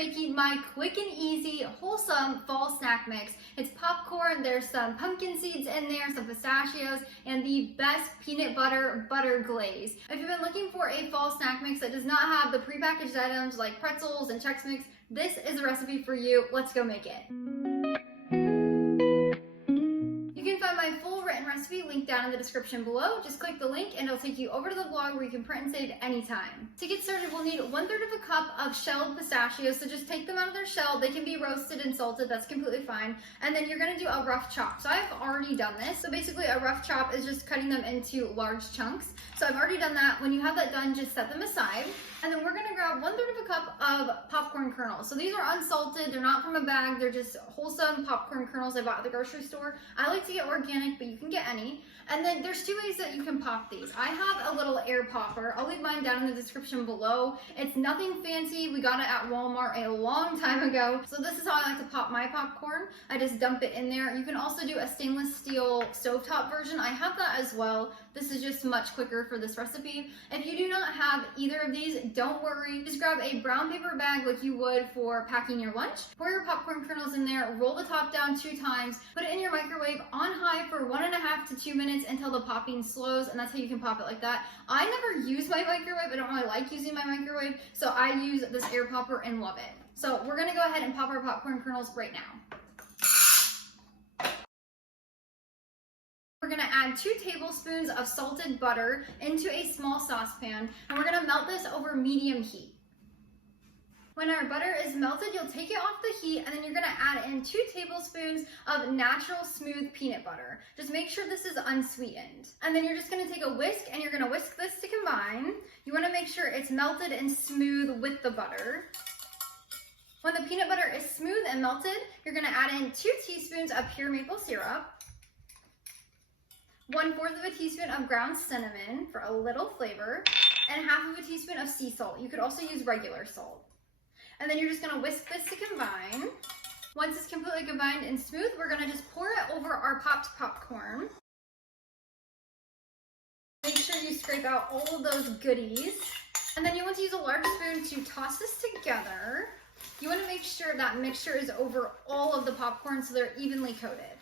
making my quick and easy, wholesome fall snack mix. It's popcorn, there's some pumpkin seeds in there, some pistachios, and the best peanut butter glaze. If you've been looking for a fall snack mix that does not have the prepackaged items like pretzels and Chex Mix, this is a recipe for you. Let's go make it. My full written recipe linked down in the description below. Just click the link and it'll take you over to the blog where you can print and save anytime. To get started, we'll need 1/3 of a cup of shelled pistachios. So just take them out of their shell. They can be roasted and salted. That's completely fine. And then you're going to do a rough chop. So I've already done this. So basically a rough chop is just cutting them into large chunks. So I've already done that. When you have that done, just set them aside. And then we're going to grab 1/3 of a cup of popcorn kernels. So these are unsalted. They're not from a bag. They're just wholesome popcorn kernels I bought at the grocery store. I like to get organic, but you can get any. And then there's 2 ways that you can pop these. I have a little air popper. I'll leave mine down in the description below. It's nothing fancy. We got it at Walmart a long time ago. So this is how I like to pop my popcorn. I just dump it in there. You can also do a stainless steel stovetop version. I have that as well. This is just much quicker for this recipe. If you do not have either of these, don't worry. Just grab a brown paper bag like you would for packing your lunch. Pour your popcorn kernels in there, roll the top down 2 times, put it in your microwave on high for 1.5 to 2 minutes until the popping slows, and that's how you can pop it like that. I never use my microwave. I don't really like using my microwave, so I use this air popper and love it. So we're gonna go ahead and pop our popcorn kernels right now. We're gonna add 2 tablespoons of salted butter into a small saucepan, and we're gonna melt this over medium heat. When our butter is melted, you'll take it off the heat, and then you're gonna add in 2 tablespoons of natural smooth peanut butter. Just make sure this is unsweetened. And then you're just gonna take a whisk, and you're gonna whisk this to combine. You wanna make sure it's melted and smooth with the butter. When the peanut butter is smooth and melted, you're gonna add in 2 teaspoons of pure maple syrup, 1/4 of a teaspoon of ground cinnamon for a little flavor, and 1/2 of a teaspoon of sea salt. You could also use regular salt. And then you're just gonna whisk this to combine. Once it's completely combined and smooth, we're gonna just pour it over our popped popcorn. Make sure you scrape out all of those goodies. And then you want to use a large spoon to toss this together. You wanna make sure that mixture is over all of the popcorn so they're evenly coated.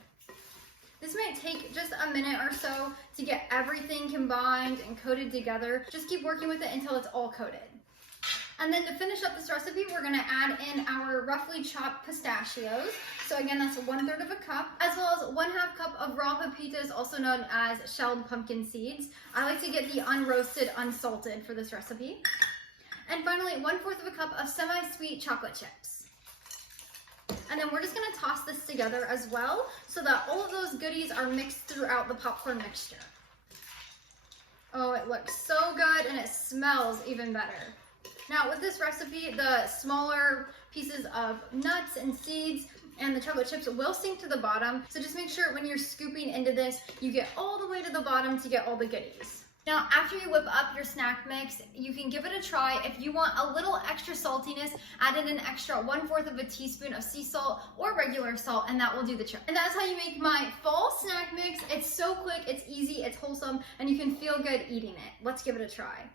This might take just a minute or so to get everything combined and coated together. Just keep working with it until it's all coated. And then to finish up this recipe, we're gonna add in our roughly chopped pistachios. So again, that's 1/3 of a cup, as well as 1/2 cup of raw pepitas, also known as shelled pumpkin seeds. I like to get the unroasted, unsalted for this recipe. And finally, 1/4 of a cup of semi-sweet chocolate chips. And then we're just gonna toss this together as well so that all of those goodies are mixed throughout the popcorn mixture. Oh, it looks so good and it smells even better. Now with this recipe, the smaller pieces of nuts and seeds and the chocolate chips will sink to the bottom. So just make sure when you're scooping into this, you get all the way to the bottom to get all the goodies. Now, after you whip up your snack mix, you can give it a try. If you want a little extra saltiness, add in an extra 1/4 of a teaspoon of sea salt or regular salt, and that will do the trick. And that's how you make my fall snack mix. It's so quick, it's easy, it's wholesome, and you can feel good eating it. Let's give it a try.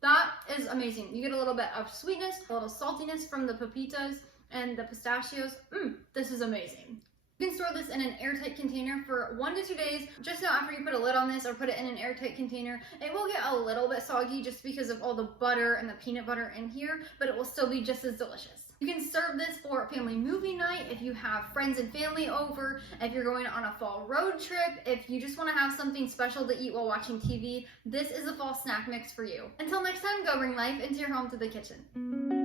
That is amazing. You get a little bit of sweetness, a little saltiness from the pepitas and the pistachios. This is amazing. You can store this in an airtight container for 1 to 2 days. Just know after you put a lid on this or put it in an airtight container, it will get a little bit soggy just because of all the butter and the peanut butter in here, but it will still be just as delicious. You can serve this for family movie night, if you have friends and family over, if you're going on a fall road trip, if you just want to have something special to eat while watching TV, this is a fall snack mix for you. Until next time, go bring life into your home to the kitchen.